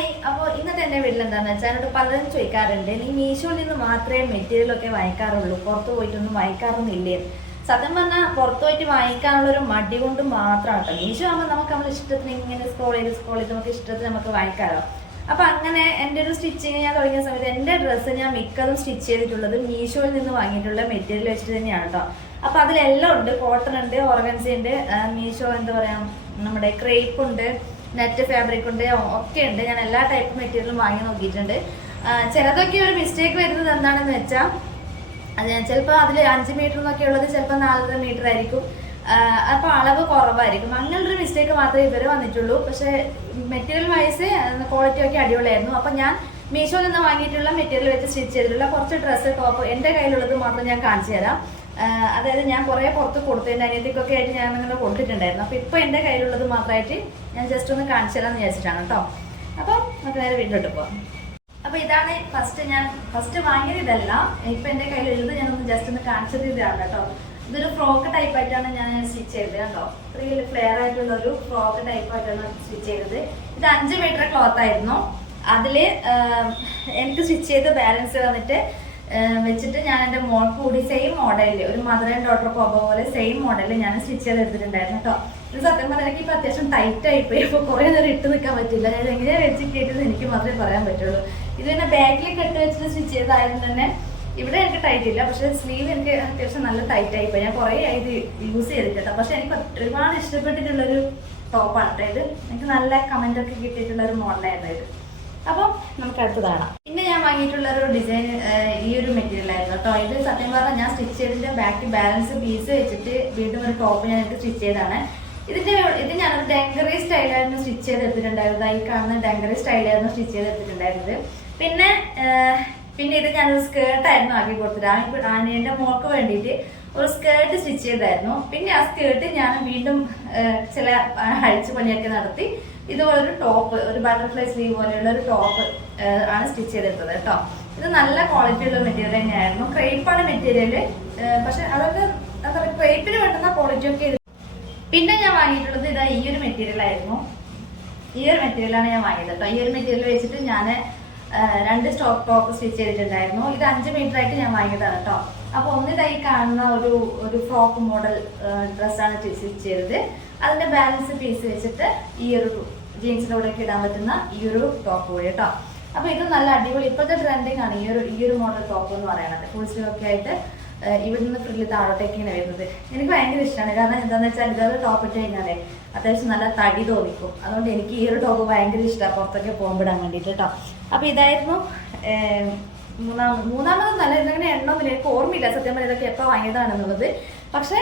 Hi അപ്പോൾ ഇന്നത്തെ എന്റെ വീട്ടിൽ എന്താണെന്ന് വെച്ചാൽ എന്നോട് പലരും ചോദിക്കാറുണ്ട് നീ മീഷോയിൽ നിന്ന് മാത്രമേ മെറ്റീരിയലൊക്കെ വാങ്ങിക്കാറുള്ളൂ പുറത്ത് പോയിട്ടൊന്നും വാങ്ങിക്കാറൊന്നുമില്ലേ സത്യം പറഞ്ഞാൽ പുറത്ത് പോയിട്ട് വാങ്ങിക്കാനുള്ള ഒരു മടി കൊണ്ട് മാത്രമാണ് കേട്ടോ മീഷോ ആകുമ്പോൾ നമുക്ക് നമ്മൾ ഇഷ്ടത്തിന് ഇങ്ങനെ സ്ക്രോൾ ചെയ്ത് സ്ക്രോൾ ചെയ്ത് നമുക്ക് ഇഷ്ടത്തിന് നമുക്ക് വാങ്ങിക്കാമല്ലോ അപ്പോൾ അങ്ങനെ എന്റെ ഒരു സ്റ്റിച്ചിങ് ഞാൻ തുടങ്ങിയ സമയത്ത് എന്റെ ഡ്രസ്സ് ഞാൻ മിക്കതും സ്റ്റിച്ച് ചെയ്തിട്ടുള്ളത് മീഷോയിൽ നിന്ന് വാങ്ങിയിട്ടുള്ള മെറ്റീരിയൽ വെച്ചിട്ട് തന്നെയാണ് കേട്ടോ അപ്പം അതിലെല്ലാം ഉണ്ട് കോട്ടൺ ഉണ്ട് ഓർഗൻസി ഉണ്ട് മീശോ എന്താ പറയുക നമ്മുടെ ക്രേപ്പ് ഉണ്ട് നെറ്റ് ഫാബ്രിക് ഉണ്ട് ഒക്കെ ഉണ്ട്. ഞാൻ എല്ലാ ടൈപ്പ് മെറ്റീരിയലും വാങ്ങി നോക്കിയിട്ടുണ്ട്. ചിലതൊക്കെ ഒരു മിസ്റ്റേക്ക് വരുന്നത് എന്താണെന്ന് വെച്ചാൽ അത് ചിലപ്പോൾ അതിൽ അഞ്ച് മീറ്റർ എന്നൊക്കെ ഉള്ളത് ചിലപ്പോൾ നാലര മീറ്റർ ആയിരിക്കും. അപ്പോൾ അളവ് കുറവായിരിക്കും. അങ്ങനൊരു മിസ്റ്റേക്ക് മാത്രമേ ഇവർ വന്നിട്ടുള്ളൂ. പക്ഷേ മെറ്റീരിയൽ വൈസ് ക്വാളിറ്റി ഒക്കെ അടിപൊളിയായിരുന്നു. അപ്പം ഞാൻ മീഷോയിൽ നിന്ന് വാങ്ങിയിട്ടുള്ള മെറ്റീരിയൽ വെച്ച് സ്റ്റിച്ച് ചെയ്തിട്ടുള്ള കുറച്ച് ഡ്രസ്സ് ടോപ്പ് എന്റെ കയ്യിലുള്ളത് മാത്രം ഞാൻ കാണിച്ചു തരാം. അതായത് ഞാൻ കുറേ പുറത്ത് കൊടുത്തതിന്റെ അനിയത്തിക്കൊക്കെ ആയിട്ട് ഞാൻ അങ്ങനെ കൊടുത്തിട്ടുണ്ടായിരുന്നു. അപ്പോൾ ഇപ്പോൾ എന്റെ കയ്യിലുള്ളത് മാത്രമായിട്ട് ഞാൻ ജസ്റ്റ് ഒന്ന് കാണിച്ചു തരാമെന്ന് വിചാരിച്ചിട്ടാണ് കേട്ടോ അപ്പോൾ നമുക്ക് നേരെ വീട്ടിലോട്ട് പോകാം അപ്പൊ ഇതാണ് ഫസ്റ്റ് ഞാൻ ഫസ്റ്റ് വാങ്ങിയത് ഇതല്ല. ഇപ്പൊ എന്റെ കയ്യിലുള്ളത് ഞാനൊന്ന് ജസ്റ്റ് ഒന്ന് കാണിച്ചത് ഇതാണ് കേട്ടോ ഇതൊരു ഫ്രോക്ക് ടൈപ്പ് ആയിട്ടാണ് ഞാൻ സ്റ്റിച്ച് ചെയ്തത് കേട്ടോ ഇത്രയും ഫ്ലെയർ ആയിട്ടുള്ള ഒരു ഫ്രോക്ക് ടൈപ്പ് ആയിട്ടാണ് സ്റ്റിച്ച് ചെയ്തത്. ഇത് അഞ്ച് മീറ്റർ ക്ലോത്ത് ആയിരുന്നു. അതിൽ എനിക്ക് സ്റ്റിച്ച് ചെയ്ത് ബാലൻസ് വന്നിട്ട് വെച്ചിട്ട് ഞാൻ എന്റെ മോൾക്ക് കൂടി സെയിം മോഡലിൽ ഒരു മദർ ആൻഡ് ഡോട്ടർ കോബ പോലെ സെയിം മോഡലിൽ ഞാൻ സ്റ്റിച്ച് ചെയ്ത് എടുത്തിട്ടുണ്ടായിരുന്നു കേട്ടോ ഇത് സത്യം പറഞ്ഞാൽ എനിക്ക് ഇപ്പൊ അത്യാവശ്യം ടൈറ്റ് ആയിപ്പോയി അപ്പോൾ കുറേ നേരം ഇട്ട് നിൽക്കാൻ പറ്റില്ല. ഞാൻ വെച്ച് കേട്ടത് എനിക്ക് മാത്രമേ പറയാൻ പറ്റുള്ളൂ. ഇത് പിന്നെ ബാക്കിൽ കെട്ട് വെച്ചിട്ട് സ്റ്റിച്ച് ചെയ്തായിരുന്നു തന്നെ ഇവിടെ എനിക്ക് ടൈറ്റ് ഇല്ല. പക്ഷെ സ്ലീവ് എനിക്ക് അത്യാവശ്യം നല്ല ടൈറ്റ് ആയിപ്പോയി ഞാൻ കുറേ ഇത് യൂസ് ചെയ്തിട്ടുണ്ട് പക്ഷെ എനിക്ക് ഒരുപാട് ഇഷ്ടപ്പെട്ടിട്ടുള്ളൊരു ടോപ്പാണ് ഇത്. എനിക്ക് നല്ല കമന്റ് ഒക്കെ കിട്ടിയിട്ടുള്ള ഒരു മോഡലായിരുന്നു ഇത്. അപ്പോൾ നമുക്ക് അടുത്തതാണ് വാങ്ങിയിട്ടുള്ള ഒരു ഡിസൈൻ ഈ ഒരു മെറ്റീരിയൽ ആയിരുന്നു കേട്ടോ. ഇത് സത്യം പറഞ്ഞാൽ ഞാൻ സ്റ്റിച്ച് ചെയ്തിട്ട് ബാക്കി ബാലൻസ് പീസ് വെച്ചിട്ട് വീണ്ടും ഒരു ടോപ്പ് ഞാൻ എനിക്ക് സ്റ്റിച്ച് ചെയ്താണ് ഇതിന്റെ ഇത് ഞാൻ ഡെങ്കറി സ്റ്റൈലായിരുന്നു സ്റ്റിച്ച് ചെയ്തെടുത്തിട്ടുണ്ടായിരുന്നത്. ഈ കാണുന്ന ഡെങ്കറി സ്റ്റൈലായിരുന്നു സ്റ്റിച്ച് ചെയ്തെടുത്തിട്ടുണ്ടായിരുന്നത്. പിന്നെ പിന്നെ ഇത് ഞാനൊരു സ്കേർട്ടായിരുന്നു ആക്കി കൊടുത്തത്. ആ ആനിയുടെ മോൾക്ക് വേണ്ടിയിട്ട് ഒരു സ്കേർട്ട് സ്റ്റിച്ച് ചെയ്തായിരുന്നു. പിന്നെ ആ സ്കേർട്ട് ഞാൻ വീണ്ടും ചില അഴിച്ചു പണിയൊക്കെ നടത്തി. ഇതുപോലൊരു ടോപ്പ് ഒരു ബട്ടർഫ്ലൈ സ്ലീവ് പോലെയുള്ള ഒരു ടോപ്പ് ആണ് സ്റ്റിച്ച് ചെയ്തെടുത്തത് കേട്ടോ. ഇത് നല്ല ക്വാളിറ്റി ഉള്ള മെറ്റീരിയൽ തന്നെയായിരുന്നു. ക്രേപ്പാണ് മെറ്റീരിയൽ പക്ഷെ അതൊക്കെ എന്താ പറയുക ക്രേപ്പിന് വേണ്ടുന്ന ക്വാളിറ്റി ഒക്കെ പിന്നെ ഞാൻ വാങ്ങിയിട്ടുള്ളത് ഇതാ ഈ ഒരു മെറ്റീരിയൽ ആയിരുന്നു. ഈ ഒരു മെറ്റീരിയലാണ് ഞാൻ വാങ്ങിയത് കേട്ടോ. ഈ ഒരു മെറ്റീരിയൽ വെച്ചിട്ട് ഞാൻ രണ്ട് സ്റ്റോക്ക് ടോപ്പ് സ്റ്റിച്ച് ചെയ്തിട്ടുണ്ടായിരുന്നു. ഇത് അഞ്ച് മീറ്റർ ആയിട്ട് ഞാൻ വാങ്ങിയതാണ് കേട്ടോ. അപ്പോൾ ഒന്നിതായി കാണുന്ന ഒരു ഒരു ഫ്രോക്ക് മോഡൽ ഡ്രസ്സാണ് സ്റ്റിച്ച് ചെയ്തത് അതിന്റെ ബാലൻസ് പീസ് വെച്ചിട്ട് ഈ ഒരു ജീൻസിന്റെ ജീൻസിലൂടെയൊക്കെ ഇടാൻ പറ്റുന്ന ഈ ഒരു ടോപ്പ് കൂടി കേട്ടോ. അപ്പൊ ഇത് നല്ല അടിപൊളി ഇപ്പോഴത്തെ ട്രെൻഡിങ് ആണ് ഈ ഒരു ഈ ഒരു മോഡൽ ടോപ്പ് എന്ന് പറയുന്നത് ഫുൾ ഒക്കെ ആയിട്ട് ഇവിടെ നിന്ന് ഫ്രില്ല് താഴോട്ടേക്ക് ഇങ്ങനെ വരുന്നത്. എനിക്ക് ഭയങ്കര ഇഷ്ടമാണ് കാരണം എന്താണെന്ന് വെച്ചാൽ ഇതൊരു ടോപ്പ് ഇട്ട് കഴിഞ്ഞാലേ അത്യാവശ്യം നല്ല തടി തോന്നിക്കും. അതുകൊണ്ട് എനിക്ക് ഈ ഒരു ടോപ്പ് ഭയങ്കര ഇഷ്ടമാണ് പുറത്തൊക്കെ പോകുമ്പോഴാൻ വേണ്ടിയിട്ട് കേട്ടോ. അപ്പോൾ ഇതായിരുന്നു മൂന്നാമത് നല്ല ഇതങ്ങനെ എണ്ണമൊന്നുമില്ല എനിക്ക് ഓർമ്മയില്ല സത്യം പറഞ്ഞാൽ ഇതൊക്കെ എപ്പോൾ വാങ്ങിയതാണെന്നുള്ളത്. പക്ഷേ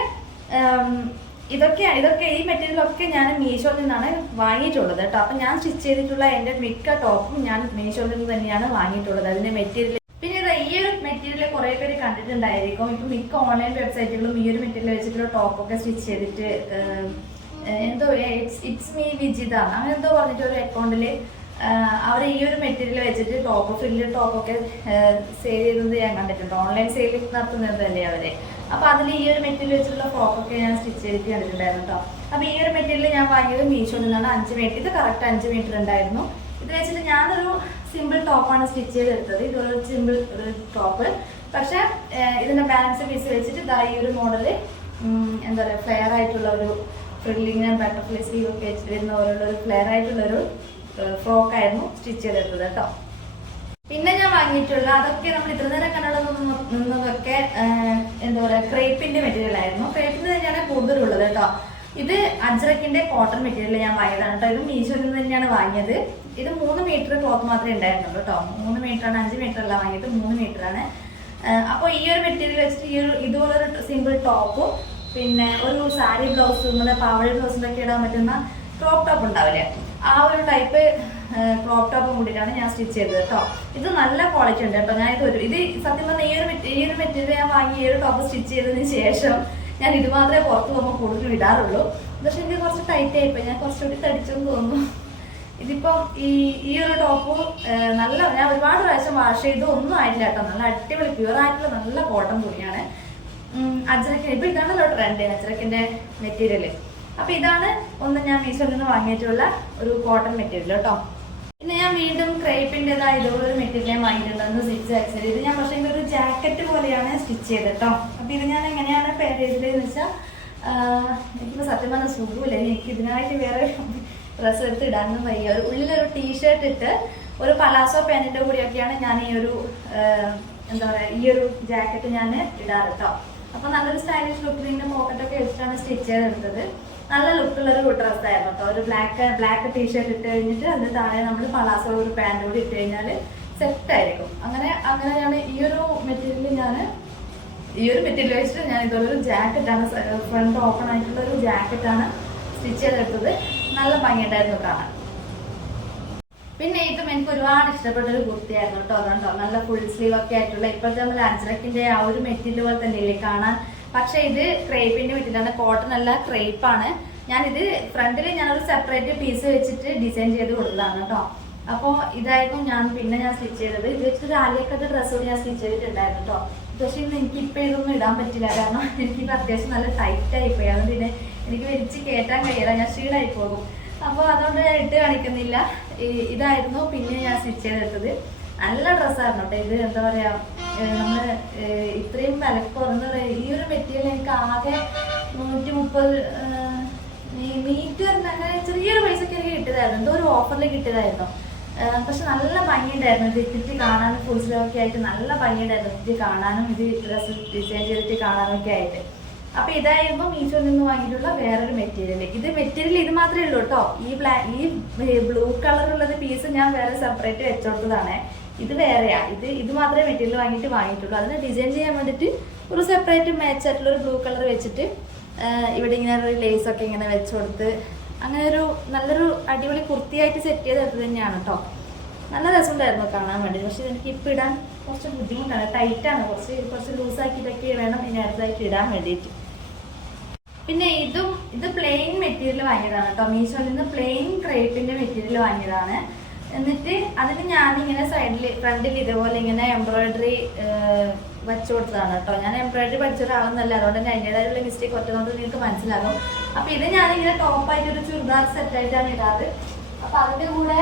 ഇതൊക്കെ ഇതൊക്കെ ഈ മെറ്റീരിയലൊക്കെ ഞാൻ മീഷോയിൽ നിന്നാണ് വാങ്ങിയിട്ടുള്ളത് കേട്ടോ. അപ്പം ഞാൻ സ്റ്റിച്ച് ചെയ്തിട്ടുള്ള എന്റെ മിക്ക ടോപ്പും ഞാൻ മീഷോയിൽ നിന്ന് തന്നെയാണ് വാങ്ങിയിട്ടുള്ളത്. അതിന്റെ മെറ്റീരിയൽ പിന്നെ ഇത് ഈ ഒരു മെറ്റീരിയൽ കുറേ പേര് കണ്ടിട്ടുണ്ടായിരിക്കും. ഇപ്പം മിക്ക ഓൺലൈൻ വെബ്സൈറ്റുകളും ഈ ഒരു മെറ്റീരിയൽ വെച്ചിട്ടുള്ള ടോപ്പൊക്കെ സ്റ്റിച്ച് ചെയ്തിട്ട് എന്തോ ഇറ്റ്സ് മീ വിജിത. അങ്ങനെ എന്തോ പറഞ്ഞിട്ട് ഒരു അക്കൗണ്ടിൽ അവർ ഈ ഒരു മെറ്റീരിയൽ വെച്ചിട്ട് ടോപ്പ് ഫ്രില്ല് ടോപ്പൊക്കെ സെയിൽ ചെയ്യുന്നത് ഞാൻ കണ്ടിട്ടുണ്ട്. ഓൺലൈൻ സെയിൽ നടത്തുന്നതല്ലേ അവരെ? അപ്പൊ അതിൽ ഈ ഒരു മെറ്റീരിയൽ വെച്ചിട്ടുള്ള ഫ്രോക്കൊക്കെ ഞാൻ സ്റ്റിച്ച് ചെയ്തിട്ട് കണ്ടിട്ടുണ്ടായിരുന്നു കേട്ടോ അപ്പൊ ഈ ഒരു മെറ്റീരിയൽ ഞാൻ വാങ്ങിയത് മീഷോയിൽ നിന്നാണ്. അഞ്ച് മീറ്റർ ഇത് കറക്റ്റ് അഞ്ച് മീറ്റർ ഉണ്ടായിരുന്നു. ഇത് വെച്ചിട്ട് ഞാനൊരു സിമ്പിൾ ടോപ്പാണ് സ്റ്റിച്ച് ചെയ്തെടുത്തത്. ഇതൊരു സിമ്പിൾ ഒരു ടോപ്പ് പക്ഷെ ഇതിന്റെ ബാലൻസ് പീസ് വെച്ചിട്ട് ഇതാ ഈ ഒരു മോഡൽ എന്താ പറയുക ഫ്ലെയർ ആയിട്ടുള്ള ഒരു ഫ്രില്ലിങ് ബട്ടർഫ്ലൈ ഒക്കെ വെച്ചിട്ട് വരുന്ന പോലുള്ള ഒരു ഫ്ലെയർ ആയിട്ടുള്ള ഒരു ഫ്രോക്ക് ആയിരുന്നു സ്റ്റിച്ച് ചെയ്തെടുത്തത് കേട്ടോ. പിന്നെ ഞാൻ വാങ്ങിയിട്ടുള്ള അതൊക്കെ നമ്മൾ ഇത്ര നേരം കണ്ടുള്ള നിന്നതൊക്കെ എന്താ പറയുക ക്രേപ്പിന്റെ മെറ്റീരിയൽ ആയിരുന്നു. ക്രേപ്പിന് തന്നെയാണ് കൂടുതലുള്ളത് കേട്ടോ. ഇത് അജ്രക്കിന്റെ കോട്ടൺ മെറ്റീരിയൽ ഞാൻ വാങ്ങിയതാണ് കേട്ടോ. ഇത് മീശോയിൽ നിന്ന് തന്നെയാണ് വാങ്ങിയത്. ഇത് മൂന്ന് മീറ്റർ ക്ലോത്ത് മാത്രമേ ഉണ്ടായിരുന്നുള്ളൂ കേട്ടോ. മൂന്ന് മീറ്റർ ആണ് അഞ്ച് മീറ്റർ അല്ല വാങ്ങിയത്. മൂന്ന് മീറ്റർ ആണ്. അപ്പോൾ ഈ ഒരു മെറ്റീരിയൽ വെച്ചിട്ട് ഈ ഒരു ഇതുപോലൊരു സിമ്പിൾ ടോപ്പും പിന്നെ ഒരു സാരി ബ്ലൗസ് പാവഴ ബ്ലൗസിലൊക്കെ ഇടാൻ പറ്റുന്ന ക്രോപ്പ് ടോപ്പ് ഉണ്ടാവില്ലേ? ആ ഒരു ടൈപ്പ് ക്രോപ്പ് ടോപ്പും കൂടിയിട്ടാണ് ഞാൻ സ്റ്റിച്ച് ചെയ്തത് കേട്ടോ. ഇത് നല്ല ക്വാളിറ്റി ഉണ്ട് കേട്ടോ. ഞാൻ ഇത് ഒരു ഇത് സത്യം പറഞ്ഞാൽ ഈ ഒരു ഈ ഒരു മെറ്റീരിയൽ ഞാൻ വാങ്ങി ഈ ഒരു ടോപ്പ് സ്റ്റിച്ച് ചെയ്തതിന് ശേഷം ഞാൻ ഇത് മാത്രമേ പുറത്ത് പോകുമ്പോൾ കൂടുതൽ ഇടാറുള്ളൂ. പക്ഷെ എനിക്ക് കുറച്ച് ടൈറ്റ് ആയിപ്പോയി ഞാൻ കുറച്ചുകൂടി തടിച്ചെന്ന് തോന്നുന്നു. ഇതിപ്പം ഈ ഈ ഒരു ടോപ്പ് നല്ല ഞാൻ ഒരുപാട് പ്രാവശ്യം വാഷ് ചെയ്ത് ഒന്നും ആയില്ല കേട്ടോ. നല്ല അടിപൊളി പ്യുവർ ആയിട്ടുള്ള നല്ല കോട്ടൺ തുണിയാണ്. അജ്രക്കിന് ഇപ്പൊ ഇതാണല്ലോ ട്രെൻഡ് അജ്രക്കിന്റെ മെറ്റീരിയൽ അപ്പൊ ഇതാണ് ഒന്ന് ഞാൻ മീഷോയിൽ നിന്ന് വാങ്ങിയിട്ടുള്ള ഒരു കോട്ടൺ മെറ്റീരിയൽ കേട്ടോ പിന്നെ ഞാൻ വീണ്ടും ക്രേപ്പിന്റെതായ ഇതുപോലൊരു മെറ്റീരിയൽ വാങ്ങിയിട്ടുണ്ടെന്ന് സ്റ്റിച്ച് അയച്ചത് ഇത് ഞാൻ പക്ഷേ ഒരു ജാക്കറ്റ് പോലെയാണ് സ്റ്റിച്ച് ചെയ്തത് കേട്ടോ അപ്പോൾ ഇത് ഞാൻ എങ്ങനെയാണ് പെയർ ചെയ്തതെന്ന് വെച്ചാൽ എനിക്കിപ്പോൾ സത്യം പറഞ്ഞ സുഖമില്ല. എനിക്ക് ഇതിനായിട്ട് വേറെ ഡ്രസ്സ് എടുത്ത് ഇടാനൊന്നും വയ്യ. ഒരു ഉള്ളിലൊരു ടീഷർട്ട് ഇട്ട് ഒരു പലാസോ പാന്റിന്റെ കൂടിയൊക്കെയാണ് ഞാൻ ഈ ഒരു എന്താ പറയുക ഈ ഒരു ജാക്കറ്റ് ഞാൻ ഇടാറ് കേട്ടോ അപ്പോൾ നല്ലൊരു സ്റ്റൈലിഷ് ലുക്കിൽ നിന്റെ പോക്കറ്റൊക്കെ എടുത്തിട്ടാണ് സ്റ്റിച്ച് ചെയ്തെടുത്തത്. നല്ല ലുക്കുള്ള ഒരു ഡ്രസ് ആയിരുന്നു കേട്ടോ. ഒരു ബ്ലാക്ക് ബ്ലാക്ക് ടീഷർട്ട് ഇട്ട് കഴിഞ്ഞിട്ട് അതിന് താഴെ നമ്മൾ പലാസോ ഒരു പാന്റ് കൂടി ഇട്ട് കഴിഞ്ഞാൽ സെറ്റ് ആയിരിക്കും. അങ്ങനെ അങ്ങനെയാണ് ഈ ഒരു മെറ്റീരിയൽ ഞാൻ ഈ ഒരു മെറ്റീരിയൽ വെച്ചിട്ട് ഞാൻ ഇതുപോലെ ഒരു ജാക്കറ്റാണ് ഫ്രണ്ട് ഓപ്പൺ ആയിട്ടുള്ള ഒരു ജാക്കറ്റാണ് സ്റ്റിച്ച് ചെയ്തെടുത്തത്. നല്ല ഭംഗിയുണ്ടായിരുന്നു കാണാൻ. പിന്നെ ഇതും എനിക്ക് ഒരുപാട് ഇഷ്ടപ്പെട്ട ഒരു കുർത്തിയായിരുന്നു കേട്ടോ അതുകൊണ്ടോ നല്ല ഫുൾ സ്ലീവ് ഒക്കെ ആയിട്ടുള്ള ഇപ്പോഴത്തെ നമ്മൾ അഞ്ചരക്കിന്റെ ആ ഒരു മെറ്റീരിയൽ പോലെ തന്നെയല്ലേ കാണാൻ. പക്ഷെ ഇത് ക്രേപ്പിന്റെ മെറ്റീരിയലാണ് കോട്ടൺ അല്ല ക്രേപ്പാണ് ഞാനിത് ഫ്രണ്ടിൽ ഞാനൊരു സെപ്പറേറ്റ് പീസ് വെച്ചിട്ട് ഡിസൈൻ ചെയ്ത് കൊടുത്തതാണ് കേട്ടോ. അപ്പോൾ ഇതായിരുന്നു ഞാൻ പിന്നെ ഞാൻ സ്റ്റിച്ച് ചെയ്തത്. ഇത് വെച്ചിട്ട് ആലിയക്കത്തെ ഡ്രസ്സ് കൂടി ഞാൻ സ്റ്റിച്ച് ചെയ്തിട്ടുണ്ടായിരുന്നു കേട്ടോ. പക്ഷേ ഇന്ന് എനിക്ക് ഇപ്പൊ ഇതൊന്നും ഇടാൻ പറ്റില്ല. കാരണം എനിക്കിപ്പോൾ അത്യാവശ്യം നല്ല ടൈറ്റ് ആയി പോയി. അതുകൊണ്ട് പിന്നെ എനിക്ക് വലിച്ച് കയറ്റാൻ കഴിയില്ല. ഞാൻ ക്ഷീണമായി പോകും. അപ്പോൾ അതുകൊണ്ട് ഞാൻ ഇട്ട് കാണിക്കുന്നില്ല. ഇതായിരുന്നു പിന്നെ ഞാൻ സ്റ്റിച്ച് ചെയ്തെടുത്തത്. നല്ല ഡ്രസ്സായിരുന്നു കേട്ടോ ഇത്. എന്താ പറയാ നമ്മൾ ഇത്രയും വില കുറഞ്ഞ ഈ ഒരു മെറ്റീരിയൽ എനിക്ക് ആകെ നൂറ്റി മുപ്പത് മീറ്റ് അങ്ങനെ ചെറിയൊരു പൈസക്ക് എനിക്ക് കിട്ടിയതായിരുന്നു. എന്തോ ഒരു ഓഫറിൽ കിട്ടിയതായിരുന്നു. പക്ഷെ നല്ല ഭംഗിയുണ്ടായിരുന്നു. ഇത് ഇട്ടിട്ട് കാണാനും ഫുൾ സ്ലോ ഒക്കെ ആയിട്ട് നല്ല ഭംഗിയുണ്ടായിരുന്നു. ഇത് കാണാനും ഇത് ഡ്രസ്സ് ഡിസൈൻ ചെയ്തിട്ട് കാണാനൊക്കെ ആയിട്ട്. അപ്പൊ ഇതായിരുന്നു മീഷോയിൽ നിന്ന് വാങ്ങിയിട്ടുള്ള വേറൊരു മെറ്റീരിയൽ ഇത് മെറ്റീരിയൽ ഇത് മാത്രമേ ഉള്ളൂ കേട്ടോ. ഈ ബ്ലാ ഈ ബ്ലൂ കളറുള്ളത് പീസ് ഞാൻ വേറെ സെപ്പറേറ്റ് വെച്ചോടുത്തതാണ് ഇത് വേറെയാ. ഇത് ഇത് മാത്രമേ മെറ്റീരിയൽ വാങ്ങിയിട്ട് വാങ്ങിയിട്ടുള്ളൂ. അതിന് ഡിസൈൻ ചെയ്യാൻ വേണ്ടിയിട്ട് ഒരു സെപ്പറേറ്റ് മാച്ച് ആയിട്ടുള്ള ഒരു ബ്ലൂ കളർ വെച്ചിട്ട് ഇവിടെ ഇങ്ങനെ ഒരു ലേസ് ഒക്കെ ഇങ്ങനെ വെച്ച് കൊടുത്ത് അങ്ങനെ ഒരു നല്ലൊരു അടിപൊളി കുർത്തിയായിട്ട് സെറ്റ് ചെയ്ത് എടുത്തത് തന്നെയാണ് കേട്ടോ. നല്ല രസമുണ്ടായിരുന്നു കാണാൻ വേണ്ടി പക്ഷെ എനിക്ക് ഇപ്പം ഇടാൻ കുറച്ച് ബുദ്ധിമുട്ടാണ്. ടൈറ്റാണ് കുറച്ച് കുറച്ച് ലൂസാക്കിയിട്ടൊക്കെ വേണം ഇനി അടുത്തായിട്ട് ഇടാൻ വേണ്ടിയിട്ട്. പിന്നെ ഇതും ഇത് പ്ലെയിൻ മെറ്റീരിയൽ വാങ്ങിയതാണ് കേട്ടോ മീഷോയിൽ നിന്ന് പ്ലെയിൻ ക്രേപ്പിന്റെ മെറ്റീരിയൽ വാങ്ങിയതാണ്. എന്നിട്ട് അതിന് ഇങ്ങനെ സൈഡിൽ ഫ്രണ്ടിൽ ഇതുപോലെ ഇങ്ങനെ എംബ്രോയിഡറി വെച്ചു കൊടുത്തതാണ് കേട്ടോ ഞാൻ എംബ്രോയിഡറി പഠിച്ച ഒരാളൊന്നല്ല അതുകൊണ്ട് തന്നെ അതിന്റെതായുള്ള മിസ്റ്റേക്ക് ഒറ്റതുകൊണ്ട് നിങ്ങൾക്ക് മനസ്സിലാകും. അപ്പൊ ഇത് ഞാൻ ഞാനിങ്ങനെ ടോപ്പായിട്ട് ഒരു ചുരിദാർ സെറ്റായിട്ടാണ് ഇടാറ്. അപ്പൊ അതിന്റെ കൂടെ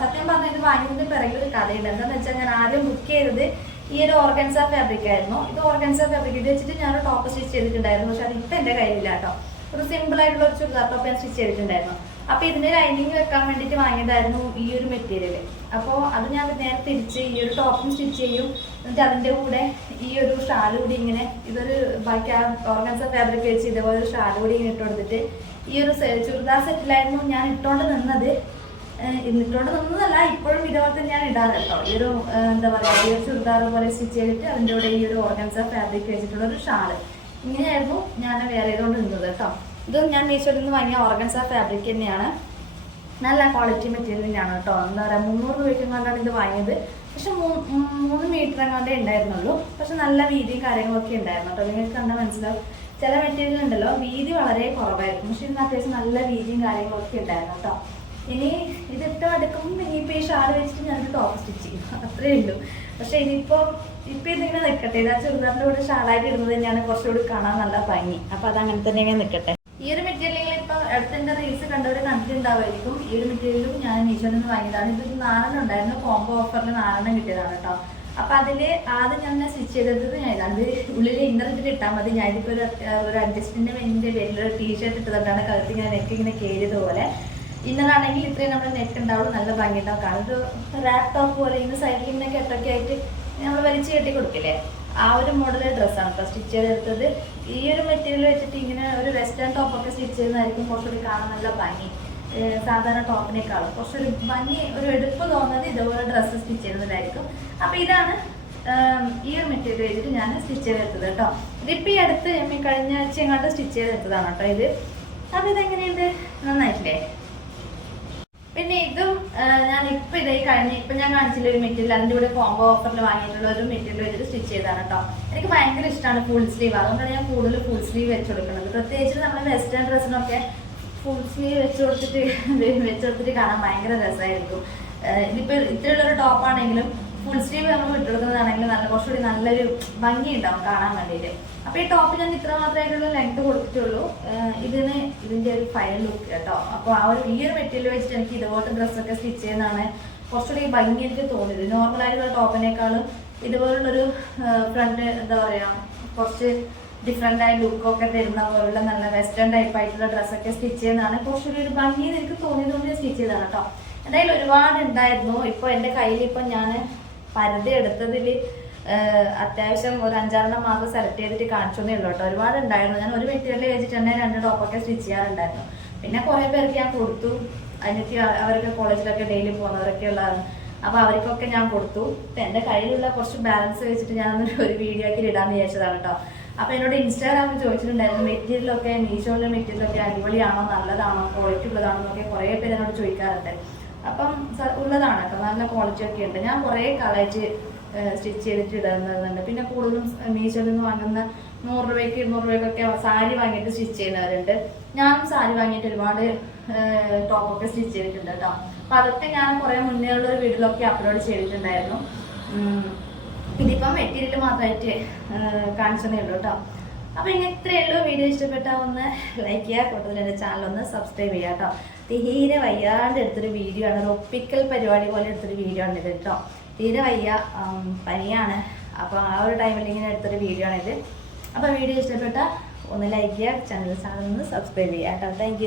സത്യം പറഞ്ഞിട്ട് വാങ്ങിയതിന്റെ പിറകിൽ ഒരു കഥയുണ്ട്. എന്താണെന്ന് വെച്ചാൽ ഞാൻ ആദ്യം ബുക്ക് ചെയ്തത് ഈ ഒരു ഓർഗൻസ ഫാബ്രിക് ആയിരുന്നു. ഇത് ഓർഗൻസ ഫാബ്രിക് ഇത് വെച്ചിട്ട് ഞാൻ ടോപ്പ് സ്റ്റിച്ച് ചെയ്തിട്ടുണ്ടായിരുന്നു. പക്ഷെ അത് ഇപ്പം എന്റെ കയ്യിലില്ല കേട്ടോ ഒരു സിമ്പിൾ ആയിട്ടുള്ള ഒരു ചുരിദാർ ടോപ്പ് ഞാൻ സ്റ്റിച്ച് ചെയ്തിട്ടുണ്ടായിരുന്നു. അപ്പോൾ ഇതിന് ലൈനിങ് വെക്കാൻ വേണ്ടിയിട്ട് വാങ്ങിയതായിരുന്നു ഈ ഒരു മെറ്റീരിയൽ അപ്പോൾ അത് ഞാൻ നേരെ തിരിച്ച് ഈ ഒരു ടോപ്പും സ്റ്റിച്ച് ചെയ്യും. എന്നിട്ട് അതിന്റെ കൂടെ ഈ ഒരു ഷാൾ കൂടി ഇങ്ങനെ ഇതൊരു ബാക്കി ഓർഗൻസ ഫാബ്രിക് വെച്ച് ഇതേപോലെ ഒരു ഷാൾ കൂടി ഇങ്ങനെ ഇട്ട് കൊടുത്തിട്ട് ഈ ഒരു ചുരിദാർ സെറ്റിലായിരുന്നു ഞാൻ ഇട്ടുകൊണ്ട് നിന്നത്. ഏഹ് എന്നിട്ടോണ്ട് നിന്നതല്ല ഇപ്പോഴും ഇതേപോലെ ഞാൻ ഇടാറ് കേട്ടോ ഈ ഒരു എന്താ പറയുക ഈ ഒരു ചുരിദാർ പോലെ സ്റ്റിച്ച് ചെയ്തിട്ട് അതിന്റെ കൂടെ ഈ ഒരു ഓർഗൻസ ഫാബ്രിക് വെച്ചിട്ടുള്ള ഒരു ഷാൾ. ഇങ്ങനെയായിരുന്നു ഞാൻ വേറെ കൊണ്ട് നിന്നത് കേട്ടോ ഇത് ഞാൻ മീഷോയിൽ നിന്ന് വാങ്ങിയ ഓർഗൻസ ഫാബ്രിക് തന്നെയാണ്. നല്ല ക്വാളിറ്റി മെറ്റീരിയൽ തന്നെയാണ് കേട്ടോ എന്താ പറയുക മുന്നൂറ് രൂപയ്ക്ക് കൊണ്ടാണ് ഇത് വാങ്ങിയത്. പക്ഷെ മൂന്ന് മീറ്റർ എങ്ങാണ്ടേ ഉണ്ടായിരുന്നുള്ളൂ പക്ഷെ നല്ല വീതിയും കാര്യങ്ങളൊക്കെ ഉണ്ടായിരുന്നു കേട്ടോ നിങ്ങൾക്ക് കണ്ടാൽ മനസ്സിലാവും. ചില മെറ്റീരിയൽ ഉണ്ടല്ലോ വീതി വളരെ കുറവായിരുന്നു. പക്ഷെ ഇന്ന് അത്യാവശ്യം നല്ല വീതിയും കാര്യങ്ങളൊക്കെ ഉണ്ടായിരുന്നു കേട്ടോ ഇനി ഇതിട്ട് അടുക്കുമ്പോൾ ഇനിയിപ്പോൾ ഈ ഷാൾ വെച്ചിട്ട് ഞാനൊരു ടോപ്പ് സ്റ്റിച്ച് ചെയ്യും. അത്രേ ഉള്ളൂ. പക്ഷെ ഇനിയിപ്പോൾ ഇപ്പം ഇതിങ്ങനെ നിൽക്കട്ടെ ഇതാ ചെറുതാറിന്റെ കൂടെ ഷാളായിട്ട് ഇടുന്നത് തന്നെയാണ് കുറച്ചുകൂടി കാണാൻ നല്ല ഭംഗി. അപ്പോൾ അത് അങ്ങനെ തന്നെ ഇങ്ങനെ നിൽക്കട്ടെ ഈ ഒരു മെറ്റീരിയൽ ഇപ്പൊ അടുത്തെന്റെ റീൽസ് കണ്ടവർ കണ്ടിട്ടുണ്ടാവുമായിരിക്കും. ഈ ഒരു മെറ്റീരിയലും ഞാൻ മീഷോയിൽ നിന്ന് വാങ്ങിയതാണ്. ഇത് നാലെണ്ണം ഉണ്ടായിരുന്നു. കോംബോ ഓഫറിൽ നാലെണ്ണം കിട്ടിയതാണ് കേട്ടോ അപ്പൊ അതിൽ ആദ്യം ഞാൻ സ്റ്റിച്ച് ചെയ്തത് ഞാൻ ഇതാണ്. ഉള്ളിൽ ഇന്നർ ഇട്ടിട്ട് ഇട്ടാൽ മതി. ഞാൻ ഇതിപ്പോ ഒരു ഒരു അഡ്ജസ്റ്റ്മെന്റ് വേണ്ടിന്റെ പേരിൽ ഒരു ടീഷർട്ട് ഇട്ടതുകൊണ്ടാണ് കഴുത്ത് ഞാൻ നെക്ക് ഇങ്ങനെ കയറിയത് ആണെങ്കിൽ ഇത്രയും നമ്മുടെ നെറ്റ് ഉണ്ടാവുള്ളൂ. നല്ല ഭംഗി ഉണ്ടാവും കാരണം ഒരു റാപ്പ് ടോപ്പ് പോലെ ഇന്ന് സൈഡിൽ ഇങ്ങനെ കെട്ടൊക്കെ ആയിട്ട് നമ്മൾ വലിച്ചു കെട്ടി കൊടുക്കില്ലേ? ആ ഒരു മോഡൽ ഡ്രസ്സാണ് ഇപ്പോൾ സ്റ്റിച്ച് ചെയ്തെടുത്തത്. ഈ ഒരു മെറ്റീരിയൽ വെച്ചിട്ട് ഇങ്ങനെ ഒരു വെസ്റ്റേൺ ടോപ്പൊക്കെ സ്റ്റിച്ച് ചെയ്യുന്നതായിരിക്കും കുറച്ചുകൂടി കാണാൻ നല്ല ഭംഗി. സാധാരണ ടോപ്പിനേക്കാളും. കുറച്ചൊരു ഭംഗി ഒരു എടുപ്പ് തോന്നുന്നത് ഇതുപോലെ ഡ്രസ്സ് സ്റ്റിച്ച് ചെയ്യുന്നതായിരിക്കും അപ്പോൾ ഇതാണ് ഈ ഒരു മെറ്റീരിയൽ വെച്ചിട്ട് ഞാൻ സ്റ്റിച്ച് ചെയ്തെടുത്തത് കേട്ടോ ഇതിപ്പോൾ ഈ അടുത്ത് കഴിഞ്ഞ ആഴ്ച എങ്ങാണ്ട് സ്റ്റിച്ച് ചെയ്തെടുത്തതാണ് കേട്ടോ ഇത്. അപ്പോൾ ഇതെങ്ങനെയുണ്ട്? നന്നായിട്ടില്ലേ? പിന്നെ ഇതും ഞാൻ ഇപ്പൊ ഇതായി കഴിഞ്ഞ ഇപ്പൊ ഞാൻ കാണിച്ചില്ല ഒരു മെറ്റീരിയൽ അതിന്റെ കൂടെ കോംബോ ഓഫറിൽ വാങ്ങിയിട്ടുള്ള ഒരു മെറ്റീരിയൽ വെച്ചിട്ട് സ്റ്റിച്ച് ചെയ്താണ് കേട്ടോ എനിക്ക് ഭയങ്കര ഇഷ്ടമാണ് ഫുൾ സ്ലീവ് അതുകൊണ്ടാണ് ഞാൻ കൂടുതൽ ഫുൾ സ്ലീവ് വെച്ച് കൊടുക്കുന്നത്. പ്രത്യേകിച്ച് നമ്മുടെ വെസ്റ്റേൺ ഡ്രസ്സിനൊക്കെ ഫുൾ സ്ലീവ് വെച്ച് കൊടുത്തിട്ട് വെച്ച് കൊടുത്തിട്ട് കാണാൻ ഭയങ്കര രസമായിരിക്കും ഇത്രയുള്ള ഇതിപ്പോ ഇത്രയുള്ളൊരു ടോപ്പാണെങ്കിലും ഫുൾ സ്ലീവ് നമ്മൾ വിട്ടെടുക്കുന്നതാണെങ്കിലും നല്ല കുറച്ചുകൂടി നല്ലൊരു ഭംഗി ഉണ്ടാവും കാണാൻ വേണ്ടിയിട്ട്. അപ്പൊ ഈ ടോപ്പ് ഞാൻ ഇത്ര മാത്രമായിട്ടുള്ള ലെങ്ത് കൊടുത്തിട്ടുള്ളൂ. ഇതിന് ഇതിന്റെ ഒരു ഫൈനൽ ലുക്ക് കേട്ടോ. അപ്പൊ ആ ഒരു ഈ ഒരു മെറ്റീരിയൽ വെച്ചിട്ട് എനിക്ക് ഇതുപോലത്തെ ഡ്രസ്സൊക്കെ സ്റ്റിച്ച് ചെയ്യുന്നതാണ് കുറച്ചുകൂടി ഭംഗി എനിക്ക് തോന്നിയത്. നോർമൽ ആയിട്ടുള്ള ടോപ്പിനേക്കാളും ഇതുപോലുള്ളൊരു ഫ്രണ്ട് എന്താ പറയാ കുറച്ച് ഡിഫറെന്റ് ആയ ലുക്കൊക്കെ തരുന്ന പോലുള്ള നല്ല വെസ്റ്റേൺ ടൈപ്പ് ആയിട്ടുള്ള ഡ്രസ്സൊക്കെ സ്റ്റിച്ച് ചെയ്യുന്നതാണ്. കുറച്ചുകൂടി ഒരു ഭംഗി എനിക്ക് തോന്നിയത് കൊണ്ട് സ്റ്റിച്ച് ചെയ്തതാണ് കേട്ടോ. എന്തായാലും ഒരുപാട് ഉണ്ടായിരുന്നു ഇപ്പോൾ എന്റെ കയ്യിൽ ഇപ്പം ഞാൻ പരതി എടുത്തതിൽ അത്യാവശ്യം ഒരു അഞ്ചാറെണ്ണം മാർക്ക് സെലക്ട് ചെയ്തിട്ട് കാണിച്ചൊന്നേ ഉള്ളൂ കേട്ടോ. ഒരുപാട് ഉണ്ടായിരുന്നു. ഞാൻ ഒരു മെറ്റീരിയൽ വെച്ചിട്ട് തന്നെ രണ്ട് ടോപ്പൊക്കെ സ്റ്റിച്ച് ചെയ്യാറുണ്ടായിരുന്നു. പിന്നെ കുറേ പേർക്ക് ഞാൻ കൊടുത്തു. അതിനൊക്കെ അവരൊക്കെ കോളേജിലൊക്കെ ഡെയിലി പോകുന്നവരൊക്കെ ഉള്ളതാണ്. അപ്പോൾ അവർക്കൊക്കെ ഞാൻ കൊടുത്തു. എന്റെ കയ്യിലുള്ള കുറച്ച് ബാലൻസ് വെച്ചിട്ട് ഞാൻ ഒരു വീഡിയോ ആക്കി ഇടാൻ വിചാരിച്ചതാണ് കേട്ടോ. അപ്പോൾ എന്നോട് ഇൻസ്റ്റാഗ്രാമിൽ ചോദിച്ചിട്ടുണ്ടായിരുന്നു മെറ്റീരിയലൊക്കെ മീഷോയിലെ മെറ്റീരിയലൊക്കെ അടിപൊളിയാണോ? നല്ലതാണോ? ക്വാളിറ്റി ഉള്ളതാണോ? എന്നൊക്കെ കുറേ പേര് എന്നോട് ചോദിക്കാറുണ്ട്. അപ്പം ഉള്ളതാണ് കേട്ടോ. നല്ല ക്വാളിറ്റി ഒക്കെ ഉണ്ട്. ഞാൻ കുറേ കളേജ് സ്റ്റിച്ച് ചെയ്തിട്ട് ഇടുന്നുണ്ട് പിന്നെ കൂടുതലും മീശോയിൽ നിന്ന് വാങ്ങുന്ന നൂറ് രൂപയ്ക്ക് ഇരുന്നൂറ് രൂപയ്ക്കൊക്കെ സാരി വാങ്ങിയിട്ട് സ്റ്റിച്ച് ചെയ്യുന്നവരുണ്ട്. ഞാനും സാരി വാങ്ങിയിട്ട് ഒരുപാട് ടോപ്പൊക്കെ സ്റ്റിച്ച് ചെയ്തിട്ടുണ്ട് കേട്ടോ. അപ്പം അതൊക്കെ ഞാൻ കുറേ മുന്നേ ഉള്ള ഒരു അപ്ലോഡ് ചെയ്തിട്ടുണ്ടായിരുന്നു. ഇതിപ്പം മെറ്റീരിയൽ മാത്രമായിട്ട് കാണിച്ചതേ ഉള്ളൂ കേട്ടോ. അപ്പോൾ ഇനി ഇത്രയേ ഉള്ളൂ വീഡിയോ ഇഷ്ടപ്പെട്ടാൽ ഒന്ന് ലൈക്ക് ചെയ്യുക. കൂടുതൽ എന്റെ ചാനൽ ഒന്ന് സബ്സ്ക്രൈബ് ചെയ്യുക കേട്ടോ തീരെ വയ്യാണ്ട് എടുത്തൊരു വീഡിയോ ആണ്. ഒരു ഒപ്പിക്കൽ പരിപാടി പോലെ എടുത്തൊരു വീഡിയോ ആണ് ഇത് കേട്ടോ തീരെ വയ്യ പനിയാണ്. അപ്പോൾ ആ ഒരു ടൈമിൽ ഇങ്ങനെ എടുത്തൊരു വീഡിയോ ആണിത് അപ്പോൾ വീഡിയോ ഇഷ്ടപ്പെട്ട ഒന്ന് ലൈക്ക് ചെയ്യുക. ചാനൽ ചാനൽ ഒന്ന് സബ്സ്ക്രൈബ് ചെയ്യുക കേട്ടോ താങ്ക്